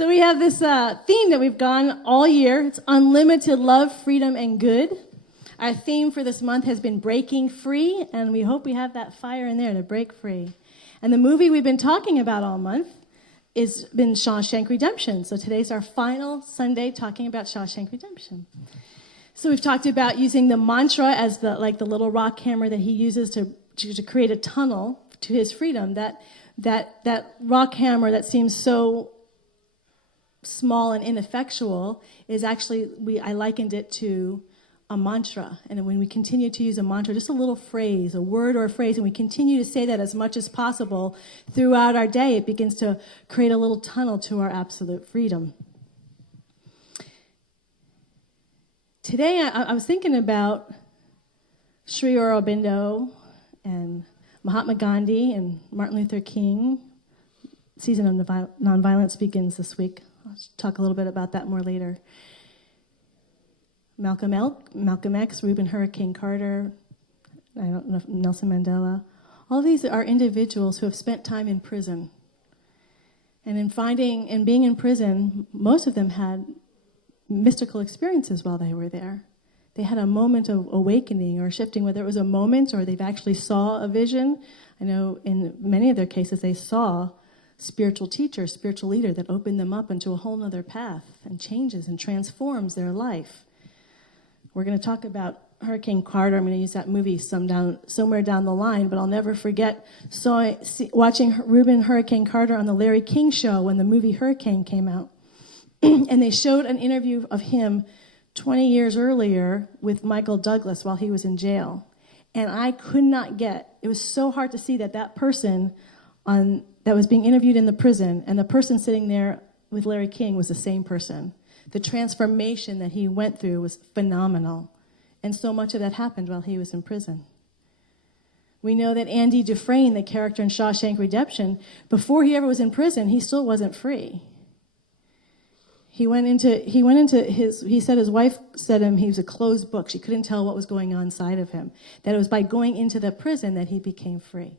So we have this theme that we've gone all year. It's unlimited love, freedom, and good. Our theme for this month has been breaking free, and we hope we have that fire in there to break free. And the movie we've been talking about all month has been Shawshank Redemption. So today's our final Sunday talking about Shawshank Redemption. So we've talked about using the mantra as the little rock hammer that he uses to create a tunnel to his freedom. That rock hammer that seems so small and ineffectual is actually, I likened it to a mantra. And when we continue to use a mantra, just a little phrase, a word or a phrase, and we continue to say that as much as possible throughout our day, it begins to create a little tunnel to our absolute freedom. Today, I was thinking about Sri Aurobindo and Mahatma Gandhi and Martin Luther King. Season of Nonviolence begins this week. I'll talk a little bit about that more later. Malcolm X, Reuben Hurricane Carter, I don't know, Nelson Mandela. All these are individuals who have spent time in prison. And in being in prison, most of them had mystical experiences while they were there. They had a moment of awakening or shifting, whether it was a moment or they've actually saw a vision. I know in many of their cases they saw spiritual teacher, spiritual leader that opened them up into a whole other path and changes and transforms their life. We're going to talk about Hurricane Carter. I'm going to use that movie somewhere down the line, but I'll never forget watching Reuben Hurricane Carter on the Larry King Show when the movie Hurricane came out. And they showed an interview of him 20 years earlier with Michael Douglas while he was in jail. And I could not it was so hard to see that person that was being interviewed in the prison and the person sitting there with Larry King was the same person. The transformation that he went through was phenomenal. And so much of that happened while he was in prison. We know that Andy Dufresne, the character in Shawshank Redemption, before he ever was in prison, he still wasn't free. He said his wife said him he was a closed book. She couldn't tell what was going on inside of him. That it was by going into the prison that he became free.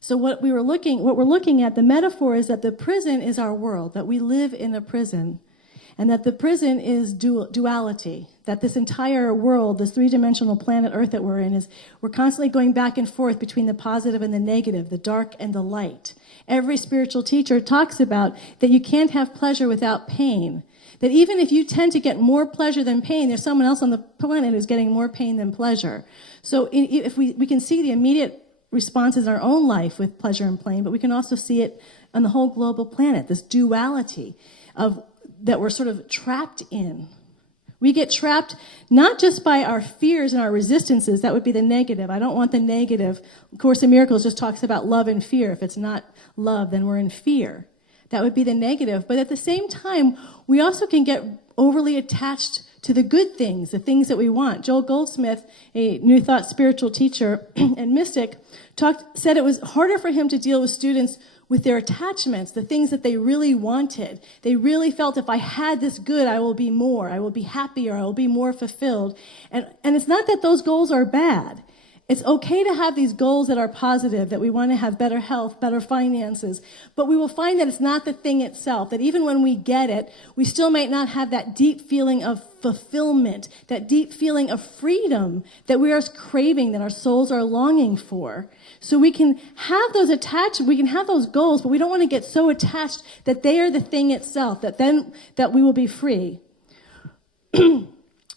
So what we're looking at, the metaphor is that the prison is our world, that we live in a prison, and that the prison is duality, that this entire world, this three-dimensional planet Earth that we're in, we're constantly going back and forth between the positive and the negative, the dark and the light. Every spiritual teacher talks about that you can't have pleasure without pain, that even if you tend to get more pleasure than pain, there's someone else on the planet who's getting more pain than pleasure. So if we can see the immediate responses in our own life with pleasure and pain, but we can also see it on the whole global planet, this duality that we're sort of trapped in. We get trapped not just by our fears and our resistances. That would be the negative. I don't want the negative. Course in Miracles just talks about love and fear. If it's not love, then we're in fear. That would be the negative. But at the same time, we also can get overly attached to the good things, the things that we want. Joel Goldsmith, a New Thought spiritual teacher and mystic, said it was harder for him to deal with students with their attachments, the things that they really wanted. They really felt, if I had this good, I will be more, I will be happier, I will be more fulfilled. And it's not that those goals are bad. It's okay to have these goals that are positive, that we want to have better health, better finances, but we will find that it's not the thing itself, that even when we get it, we still might not have that deep feeling of fulfillment, that deep feeling of freedom that we are craving, that our souls are longing for. So we can have those we can have those goals, but we don't want to get so attached that they are the thing itself, that we will be free.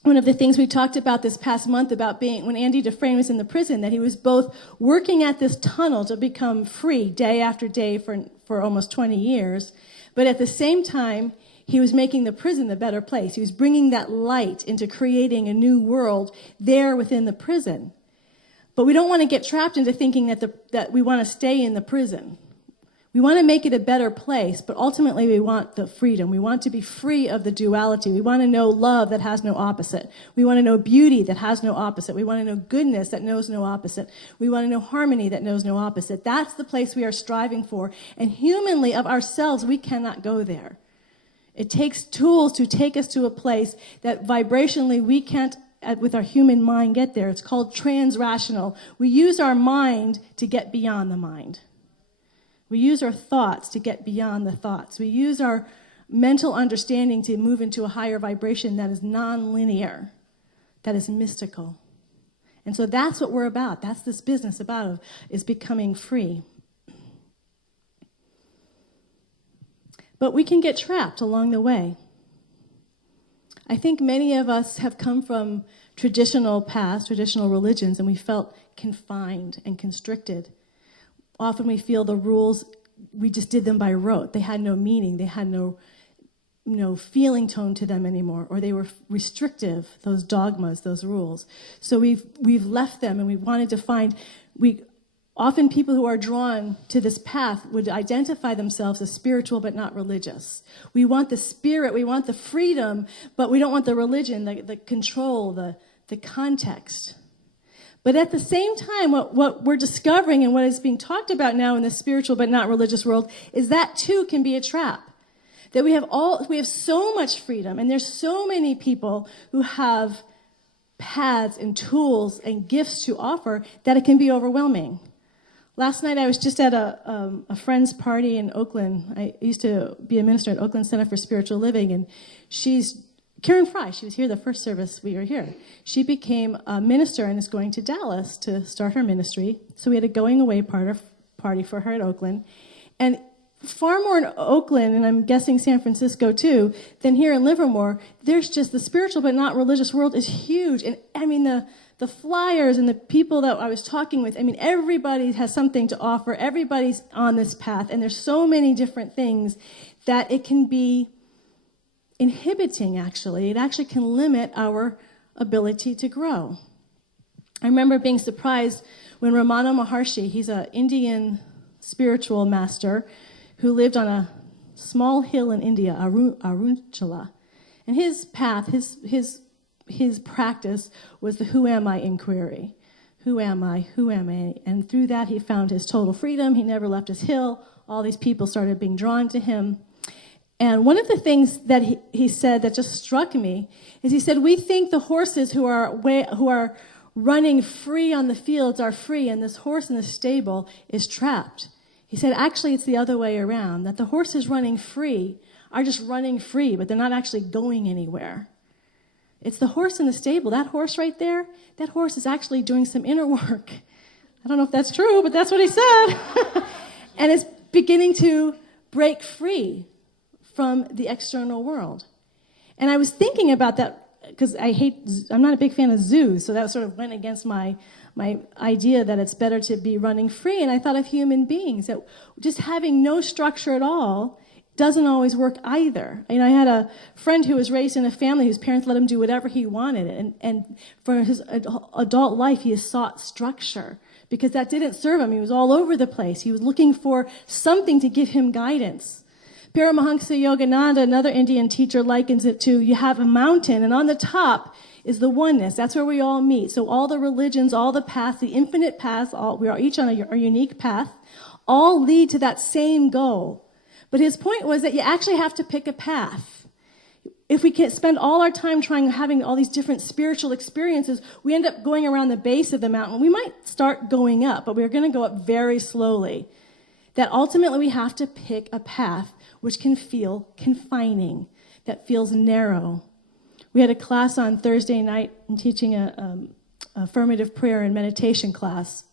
One of the things we talked about this past month about when Andy Dufresne was in the prison, that he was both working at this tunnel to become free day after day for almost 20 years, but at the same time, he was making the prison a better place. He was bringing that light into creating a new world there within the prison. But we don't want to get trapped into thinking that we want to stay in the prison. We want to make it a better place, but ultimately we want the freedom. We want to be free of the duality. We want to know love that has no opposite. We want to know beauty that has no opposite. We want to know goodness that knows no opposite. We want to know harmony that knows no opposite. That's the place we are striving for. And humanly, of ourselves, we cannot go there. It takes tools to take us to a place that vibrationally we can't, with our human mind, get there. It's called transrational. We use our mind to get beyond the mind. We use our thoughts to get beyond the thoughts. We use our mental understanding to move into a higher vibration that is non-linear, that is mystical. And so that's what we're about. That's this business about, is becoming free. But we can get trapped along the way. I think many of us have come from traditional paths, traditional religions, and we felt confined and constricted. Often we feel the rules, we just did them by rote. They had no meaning. They had no feeling tone to them anymore, or they were restrictive, those dogmas, those rules. So we've left them, and we wanted to find, often people who are drawn to this path would identify themselves as spiritual but not religious. We want the spirit, we want the freedom, but we don't want the religion, the control, the context. But at the same time, what we're discovering and what is being talked about now in the spiritual but not religious world is that too can be a trap. That we have so much freedom, and there's so many people who have paths and tools and gifts to offer that it can be overwhelming. Last night I was just at a friend's party in Oakland. I used to be a minister at Oakland Center for Spiritual Living, and Karen Fry, she was here the first service we were here. She became a minister and is going to Dallas to start her ministry. So we had a going away party for her at Oakland. And far more in Oakland, and I'm guessing San Francisco too, than here in Livermore, there's just the spiritual but not religious world is huge. And I mean, the flyers and the people that I was talking with, I mean, everybody has something to offer. Everybody's on this path. And there's so many different things that it can be inhibiting, actually. It actually can limit our ability to grow. I remember being surprised when Ramana Maharshi, he's an Indian spiritual master who lived on a small hill in India, Arunachala. And his path, his practice was the who am I inquiry. Who am I? Who am I? And through that, he found his total freedom. He never left his hill. All these people started being drawn to him. And one of the things that he said that just struck me is he said, we think the horses who are running free on the fields are free, and this horse in the stable is trapped. He said, actually, it's the other way around, that the horses running free are just running free, but they're not actually going anywhere. It's the horse in the stable. That horse right there, that horse is actually doing some inner work. I don't know if that's true, but that's what he I'm and it's beginning to break free from the external world. And I was thinking about that because I'm not a big fan of zoos, so that sort of went against my idea that it's better to be running free. And I thought of human beings, that just having no structure at all doesn't always work either. And I had a friend who was raised in a family whose parents let him do whatever he wanted. And for his adult life, he has sought structure because that didn't serve him. He was all over the place. He was looking for something to give him guidance. Paramahansa Yogananda, another Indian teacher, likens it to you have a mountain, and on the top is the oneness. That's where we all meet. So all the religions, all the paths, the infinite paths, we are each on a unique path, all lead to that same goal. But his point was that you actually have to pick a path. If we can't spend all our time having all these different spiritual experiences, we end up going around the base of the mountain. We might start going up, but we're going to go up very slowly. That ultimately we have to pick a path which can feel confining, that feels narrow. We had a class on Thursday night. I'm teaching a affirmative prayer and meditation class.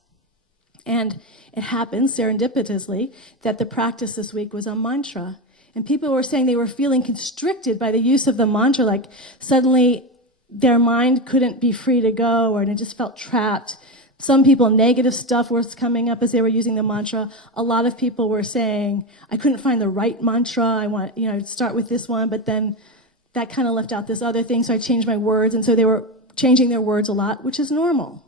And it happened serendipitously that the practice this week was a mantra. And people were saying they were feeling constricted by the use of the mantra, like suddenly their mind couldn't be free to go, or it just felt trapped. Some people, negative stuff was coming up as they were using the mantra. A lot of people were saying, I couldn't find the right mantra. I'd start with this one, but then that kind of left out this other thing, so I changed my words. And so they were changing their words a lot, which is normal.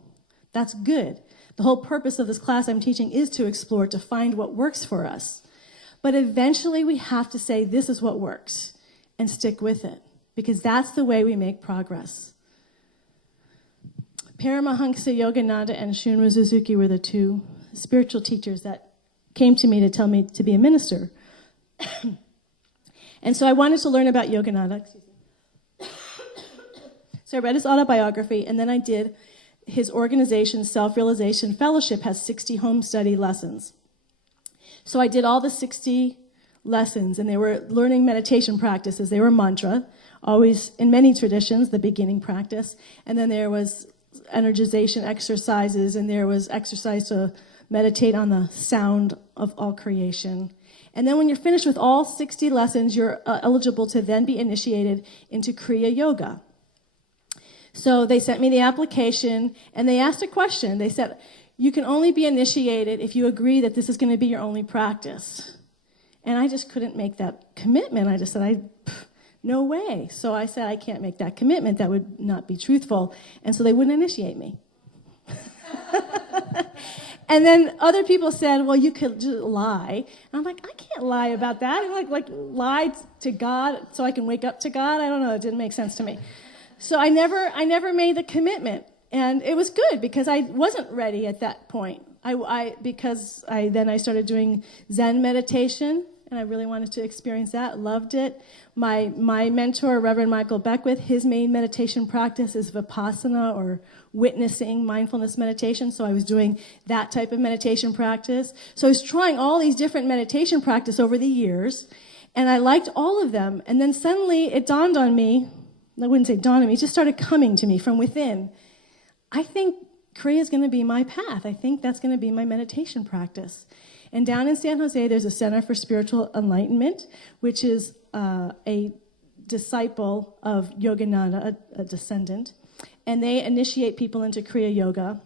That's good. The whole purpose of this class I'm teaching is to explore, to find what works for us. But eventually we have to say, this is what works, and stick with it, because that's the way we make progress. Paramahansa Yogananda and Shunryu Suzuki were the two spiritual teachers that came to me to tell me to be a minister. And so I wanted to learn about Yogananda. So I read his autobiography, and then I did his organization, Self-Realization Fellowship, has 60 home study lessons. So I did all the 60 lessons, and they were learning meditation practices. They were mantra, always in many traditions, the beginning practice. And then there was energization exercises, and there was exercise to meditate on the sound of all creation. And then when you're finished with all 60 lessons, you're eligible to then be initiated into Kriya Yoga. So they sent me the application, and they asked a question. They said, you can only be initiated if you agree that this is going to be your only practice. And I just couldn't make that commitment. I just said, no way. So I said, I can't make that commitment. That would not be truthful. And so they wouldn't initiate me. And then other people said, well, you could just lie. And I'm like, I can't lie about that. I'm like lie to God so I can wake up to God. I don't know. It didn't make sense to me. So I never made the commitment. And it was good because I wasn't ready at that point. Because I started doing Zen meditation, and I really wanted to experience that, loved it. My mentor, Reverend Michael Beckwith, his main meditation practice is Vipassana, or witnessing mindfulness meditation. So I was doing that type of meditation practice. So I was trying all these different meditation practice over the years, and I liked all of them. And then suddenly it dawned on me, I wouldn't say dawned on me, it just started coming to me from within. I think Kriya is going to be my path. I think that's going to be my meditation practice. And down in San Jose, there's a Center for Spiritual Enlightenment, which is a disciple of Yogananda, a descendant. And they initiate people into Kriya Yoga.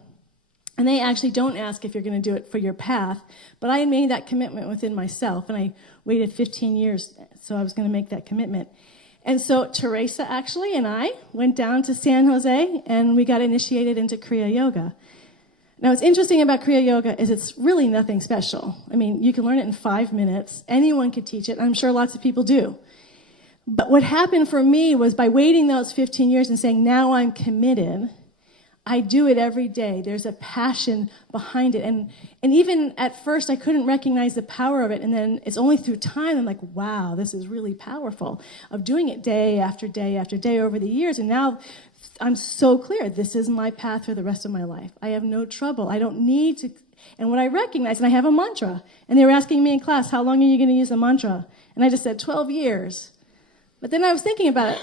And they actually don't ask if you're going to do it for your path. But I made that commitment within myself, and I waited 15 years, so I was going to make that commitment. And so Teresa actually and I went down to San Jose, and we got initiated into Kriya Yoga. Now, what's interesting about Kriya Yoga is it's really nothing special. I mean, you can learn it in 5 minutes. Anyone could teach it. I'm sure lots of people do. But what happened for me was by waiting those 15 years and saying, now I'm committed, I do it every day. There's a passion behind it. And even at first, I couldn't recognize the power of it. And then it's only through time, I'm like, wow, this is really powerful, of doing it day after day after day over the years. And now I'm so clear, this is my path for the rest of my life. I have no trouble. I don't need to. And what I recognize, and I have a mantra. And they were asking me in class, how long are you going to use the mantra? And I just said, 12 years. But then I was thinking about it.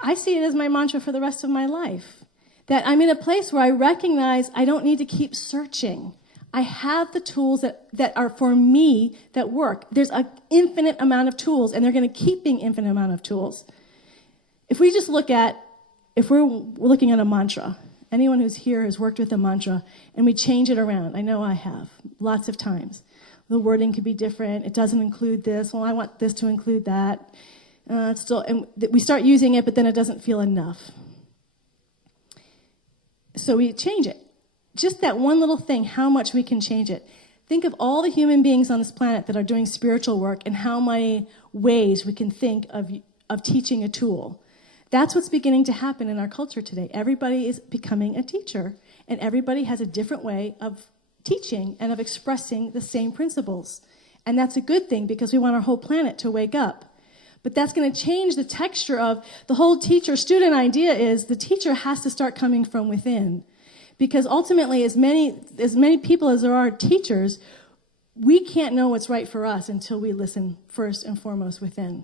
I see it as my mantra for the rest of my life. That I'm in a place where I recognize I don't need to keep searching. I have the tools that are for me that work. There's an infinite amount of tools, and they're going to keep being infinite amount of tools. If we're looking at a mantra, anyone who's here has worked with a mantra, and we change it around. I know I have, lots of times. The wording could be different. It doesn't include this. Well, I want this to include that. And we start using it, but then it doesn't feel enough. So we change it. Just that one little thing, how much we can change it. Think of all the human beings on this planet that are doing spiritual work and how many ways we can think of teaching a tool. That's what's beginning to happen in our culture today. Everybody is becoming a teacher, and everybody has a different way of teaching and of expressing the same principles. And that's a good thing because we want our whole planet to wake up. But that's going to change the texture of the whole teacher-student idea is the teacher has to start coming from within. Because ultimately, as many people as there are teachers, we can't know what's right for us until we listen first and foremost within.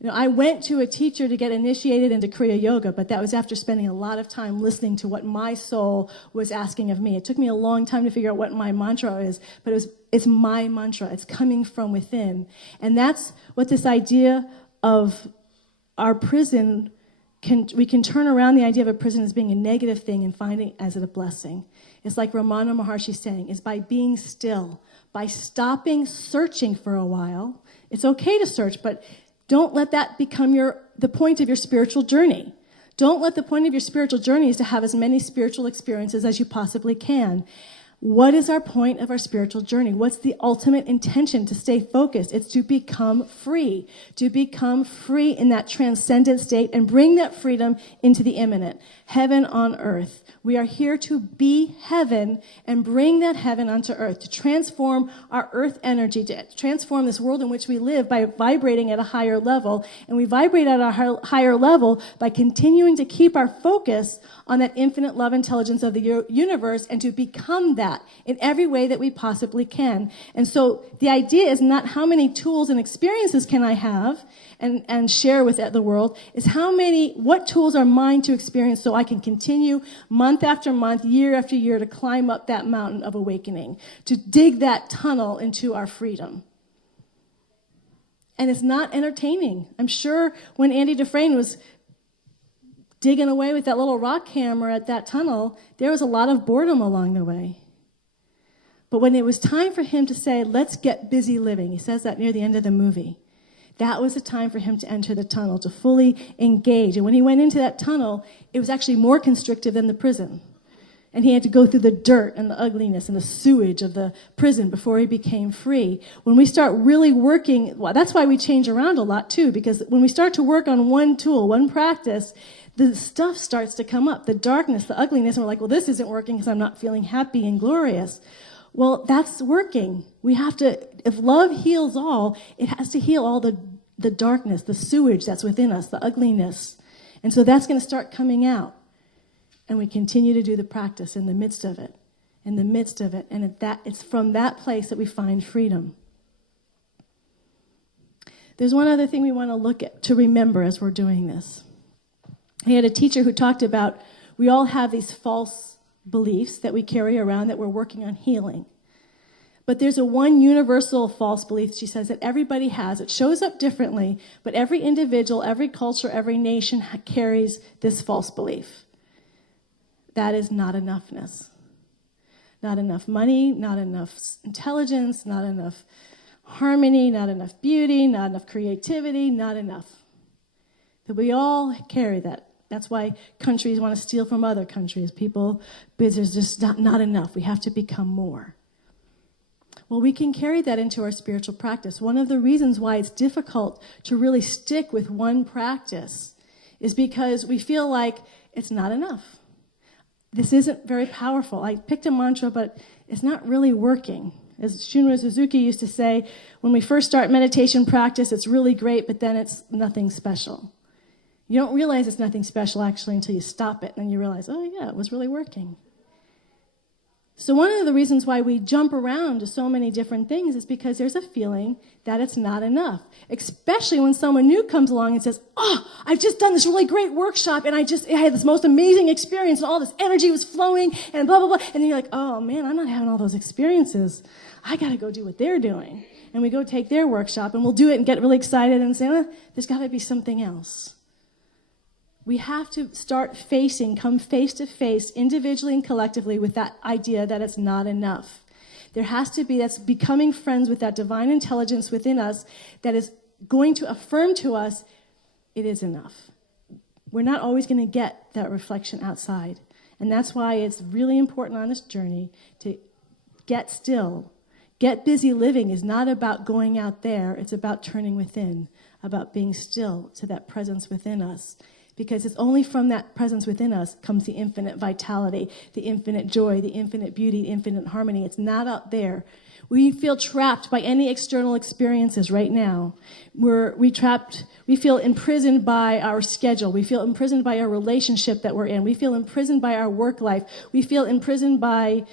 You know, I went to a teacher to get initiated into Kriya Yoga, but that was after spending a lot of time listening to what my soul was asking of me. It took me a long time to figure out what my mantra is, but it's my mantra. It's coming from within. And that's what this idea of our prison, we can turn around the idea of a prison as being a negative thing and finding it as a blessing. It's like Ramana Maharshi saying, is by being still, by stopping searching for a while. It's okay to search, but don't let that become the point of your spiritual journey. Don't let the point of your spiritual journey is to have as many spiritual experiences as you possibly can. What is our point of our spiritual journey? What's the ultimate intention to stay focused? It's to become free in that transcendent state and bring that freedom into the immanent, heaven on earth. We are here to be heaven and bring that heaven onto earth, to transform our earth energy, to transform this world in which we live by vibrating at a higher level. And we vibrate at a higher level by continuing to keep our focus on that infinite love intelligence of the universe and to become that that in every way that we possibly can. And so the idea is not how many tools and experiences can I have and share with the world, is what tools are mine to experience so I can continue month after month, year after year to climb up that mountain of awakening, to dig that tunnel into our freedom. And it's not entertaining. I'm sure when Andy Dufresne was digging away with that little rock hammer at that tunnel, there was a lot of boredom along the way. But when it was time for him to say, let's get busy living, he says that near the end of the movie, that was the time for him to enter the tunnel, to fully engage. And when he went into that tunnel, it was actually more constrictive than the prison. And he had to go through the dirt and the ugliness and the sewage of the prison before he became free. When we start really working, well, that's why we change around a lot too, because when we start to work on one tool, one practice, the stuff starts to come up, the darkness, the ugliness, and we're like, well, this isn't working because I'm not feeling happy and glorious. Well, that's working. We have to, if love heals all, it has to heal all the darkness, the sewage that's within us, the ugliness. And so that's going to start coming out. And we continue to do the practice in the midst of it, And it's from that place that we find freedom. There's one other thing we want to look at, to remember as we're doing this. I had a teacher who talked about we all have these false beliefs that we carry around that we're working on healing. But there's one universal false belief, she says, that everybody has. It shows up differently, but every individual, every culture, every nation carries this false belief. That is not enoughness. Not enough money, not enough intelligence, not enough harmony, not enough beauty, not enough creativity, not enough. That we all carry that. That's why countries want to steal from other countries. There's just not enough. We have to become more. Well, we can carry that into our spiritual practice. One of the reasons why it's difficult to really stick with one practice is because we feel like it's not enough. This isn't very powerful. I picked a mantra, but it's not really working. As Shunryu Suzuki used to say, when we first start meditation practice, it's really great, but then it's nothing special. You don't realize it's nothing special, actually, until you stop it, and then you realize, oh, yeah, it was really working. So one of the reasons why we jump around to so many different things is because there's a feeling that it's not enough, especially when someone new comes along and says, oh, I've just done this really great workshop, and I had this most amazing experience, and all this energy was flowing, and blah, blah, blah. And then you're like, oh, man, I'm not having all those experiences. I got to go do what they're doing. And we go take their workshop, and we'll do it and get really excited and say, there's got to be something else. We have to come face to face, individually and collectively, with that idea that it's not enough. That's becoming friends with that divine intelligence within us that is going to affirm to us, it is enough. We're not always going to get that reflection outside. And that's why it's really important on this journey to get still. Get busy living is not about going out there. It's about turning within, about being still to that presence within us. Because it's only from that presence within us comes the infinite vitality, the infinite joy, the infinite beauty, the infinite harmony. It's not out there. We feel trapped by any external experiences right now. We feel imprisoned by our schedule. We feel imprisoned by our relationship that we're in. We feel imprisoned by our work life. We feel imprisoned by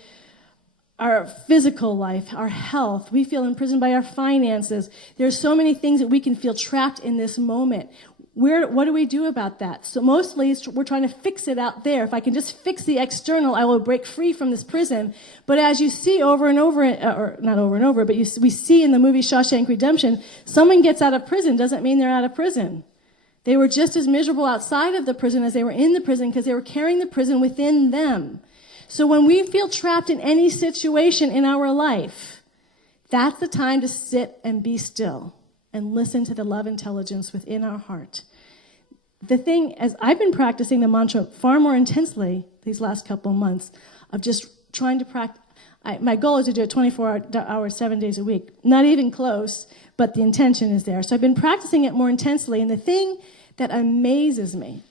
our physical life, our health. We feel imprisoned by our finances. There's so many things that we can feel trapped in this moment. What do we do about that? So mostly we're trying to fix it out there. If I can just fix the external, I will break free from this prison. But as you see over and over, or not over and over, but we see in the movie Shawshank Redemption, someone gets out of prison doesn't mean they're out of prison. They were just as miserable outside of the prison as they were in the prison because they were carrying the prison within them. So when we feel trapped in any situation in our life, that's the time to sit and be still and listen to the love intelligence within our heart. The thing, as I've been practicing the mantra far more intensely these last couple of months, of just trying to practice, my goal is to do it 24 hours, 7 days a week. Not even close, but the intention is there. So I've been practicing it more intensely, and the thing that amazes me,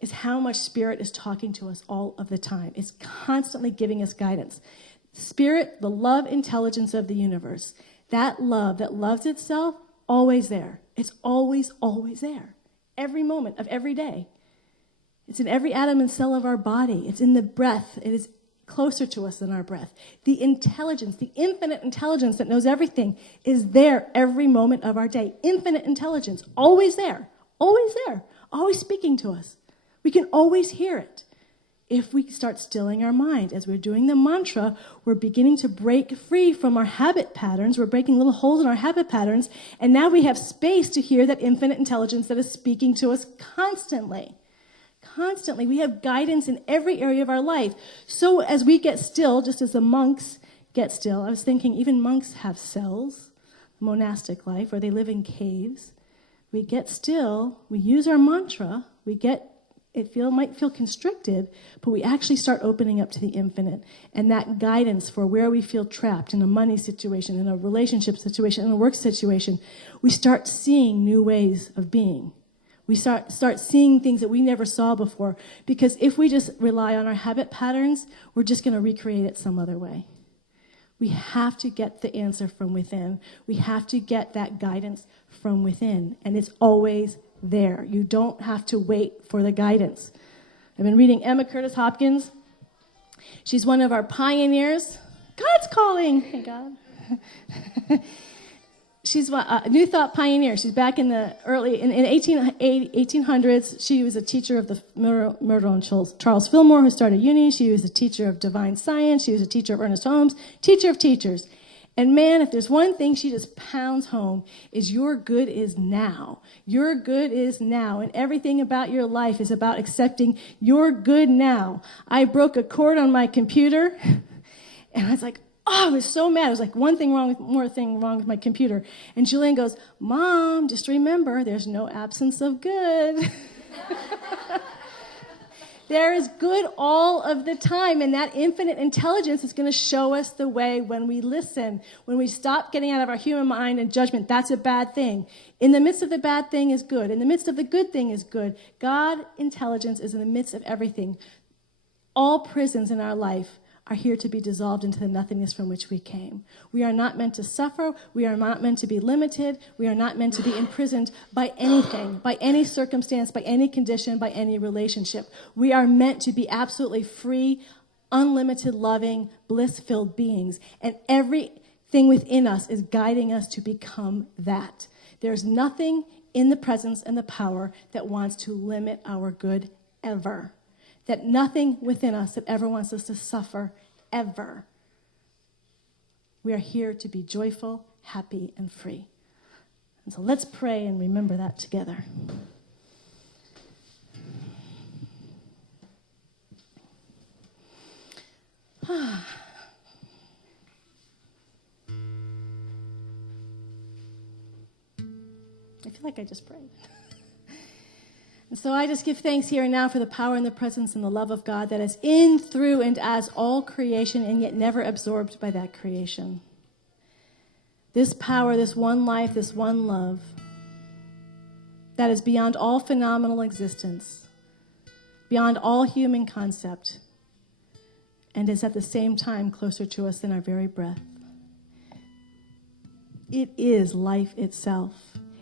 is how much Spirit is talking to us all of the time. It's constantly giving us guidance. Spirit, the love intelligence of the universe, that love that loves itself, always there. It's always, always there. Every moment of every day. It's in every atom and cell of our body. It's in the breath. It is closer to us than our breath. The intelligence, the infinite intelligence that knows everything is there every moment of our day. Infinite intelligence, always there, always speaking to us. We can always hear it. If we start stilling our mind, as we're doing the mantra, we're beginning to break free from our habit patterns. We're breaking little holes in our habit patterns, and now we have space to hear that infinite intelligence that is speaking to us constantly. Constantly. We have guidance in every area of our life. So as we get still, just as the monks get still, I was thinking even monks have cells, monastic life, where they live in caves. We get still, we use our mantra, might feel constricted, but we actually start opening up to the infinite. And that guidance for where we feel trapped in a money situation, in a relationship situation, in a work situation, we start seeing new ways of being. We start seeing things that we never saw before. Because if we just rely on our habit patterns, we're just going to recreate it some other way. We have to get the answer from within. We have to get that guidance from within. And it's always there. You don't have to wait for the guidance. I've been reading Emma Curtis Hawkins. She's one of our pioneers. God's calling. Hey, God. She's a New Thought pioneer. She's back in the early, in 1800s. She was a teacher of the Murdo and Charles Fillmore, who started uni. She was a teacher of divine science. She was a teacher of Ernest Holmes, teacher of teachers. And man, if there's one thing she just pounds home, is your good is now. Your good is now. And everything about your life is about accepting your good now. I broke a cord on my computer, and I was like, oh, I was so mad. It was like one more thing wrong with my computer. And Julian goes, Mom, just remember, there's no absence of good. There is good all of the time, and that infinite intelligence is going to show us the way when we listen, when we stop getting out of our human mind and judgment. That's a bad thing. In the midst of the bad thing is good. In the midst of the good thing is good. God, intelligence, is in the midst of everything. All prisons in our life are here to be dissolved into the nothingness from which we came. We are not meant to suffer. We are not meant to be limited. We are not meant to be imprisoned by anything, by any circumstance, by any condition, by any relationship. We are meant to be absolutely free, unlimited, loving, bliss-filled beings. And everything within us is guiding us to become that. There's nothing in the presence and the power that wants to limit our good ever. That nothing within us that ever wants us to suffer, ever. We are here to be joyful, happy, and free. And so let's pray and remember that together. I feel like I just prayed. And so I just give thanks here and now for the power and the presence and the love of God that is in, through, and as all creation, and yet never absorbed by that creation. This power, this one life, this one love that is beyond all phenomenal existence, beyond all human concept, and is at the same time closer to us than our very breath. It is life itself.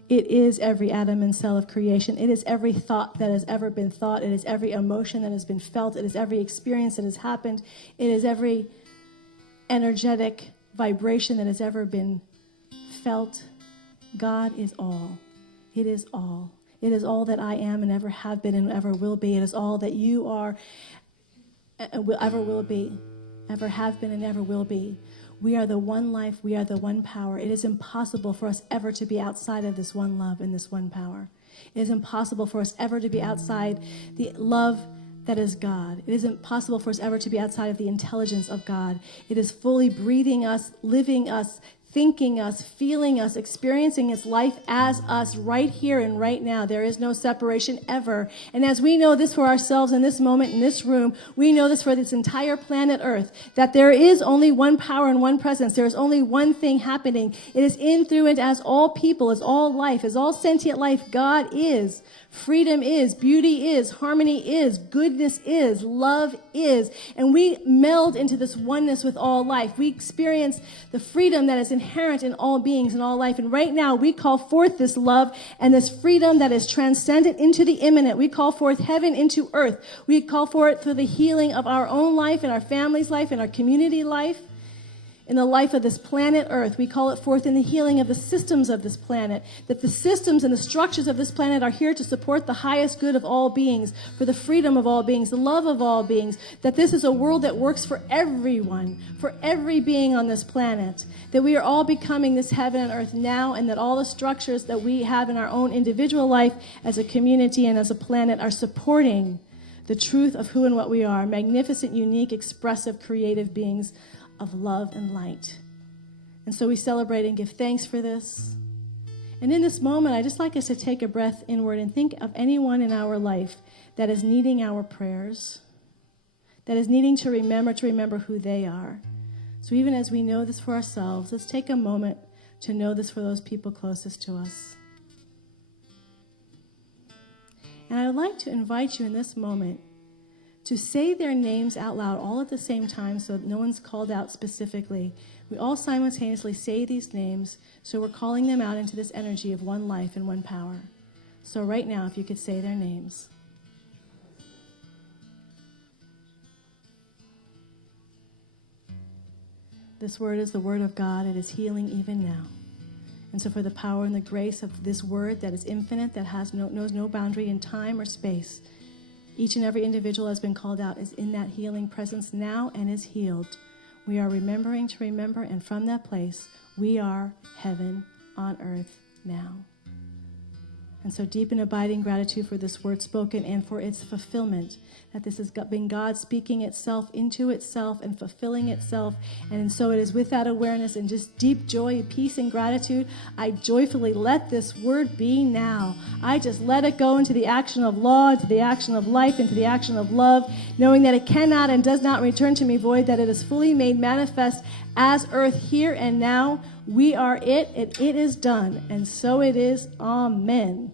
It is every atom and cell of creation. It is every thought that has ever been thought. It is every emotion that has been felt. It is every experience that has happened. It is every energetic vibration that has ever been felt. God is all. It is all. It is all that I am and ever have been and ever will be. It is all that you are and ever will be, ever have been and ever will be. We are the one life. We are the one power. It is impossible for us ever to be outside of this one love and this one power. It is impossible for us ever to be outside the love that is God. It is impossible for us ever to be outside of the intelligence of God. It is fully breathing us, living us, thinking us, feeling us, experiencing its life as us right here and right now. There is no separation ever. And as we know this for ourselves in this moment, in this room, we know this for this entire planet Earth, that there is only one power and one presence. There is only one thing happening. It is in, through, and as all people, as all life, as all sentient life, God is. Freedom is, beauty is, harmony is, goodness is, love is. And we meld into this oneness with all life. We experience the freedom that is inherent in all beings and all life. And right now, we call forth this love and this freedom that is transcendent into the immanent. We call forth heaven into earth. We call for it through the healing of our own life and our family's life and our community life. In the life of this planet Earth, we call it forth in the healing of the systems of this planet, that the systems and the structures of this planet are here to support the highest good of all beings, for the freedom of all beings, the love of all beings, that this is a world that works for everyone, for every being on this planet, that we are all becoming this heaven and earth now, and that all the structures that we have in our own individual life as a community and as a planet are supporting the truth of who and what we are, magnificent, unique, expressive, creative beings of love and light. And so we celebrate and give thanks for this. And in this moment, I'd just like us to take a breath inward and think of anyone in our life that is needing our prayers, that is needing to remember who they are. So even as we know this for ourselves, let's take a moment to know this for those people closest to us. And I would like to invite you in this moment to say their names out loud all at the same time so that no one's called out specifically. We all simultaneously say these names, so we're calling them out into this energy of one life and one power. So right now, if you could say their names. This word is the word of God. It is healing even now. And so for the power and the grace of this word that is infinite, that knows no boundary in time or space, each and every individual has been called out, is in that healing presence now and is healed. We are remembering to remember, and from that place, we are heaven on earth now. And so deep and abiding gratitude for this word spoken and for its fulfillment, that this has been God speaking itself into itself and fulfilling itself. And so it is with that awareness and just deep joy, peace, and gratitude, I joyfully let this word be now. I just let it go into the action of law, into the action of life, into the action of love, knowing that it cannot and does not return to me void, that it is fully made manifest as earth here and now. We are it, and it is done. And so it is. Amen.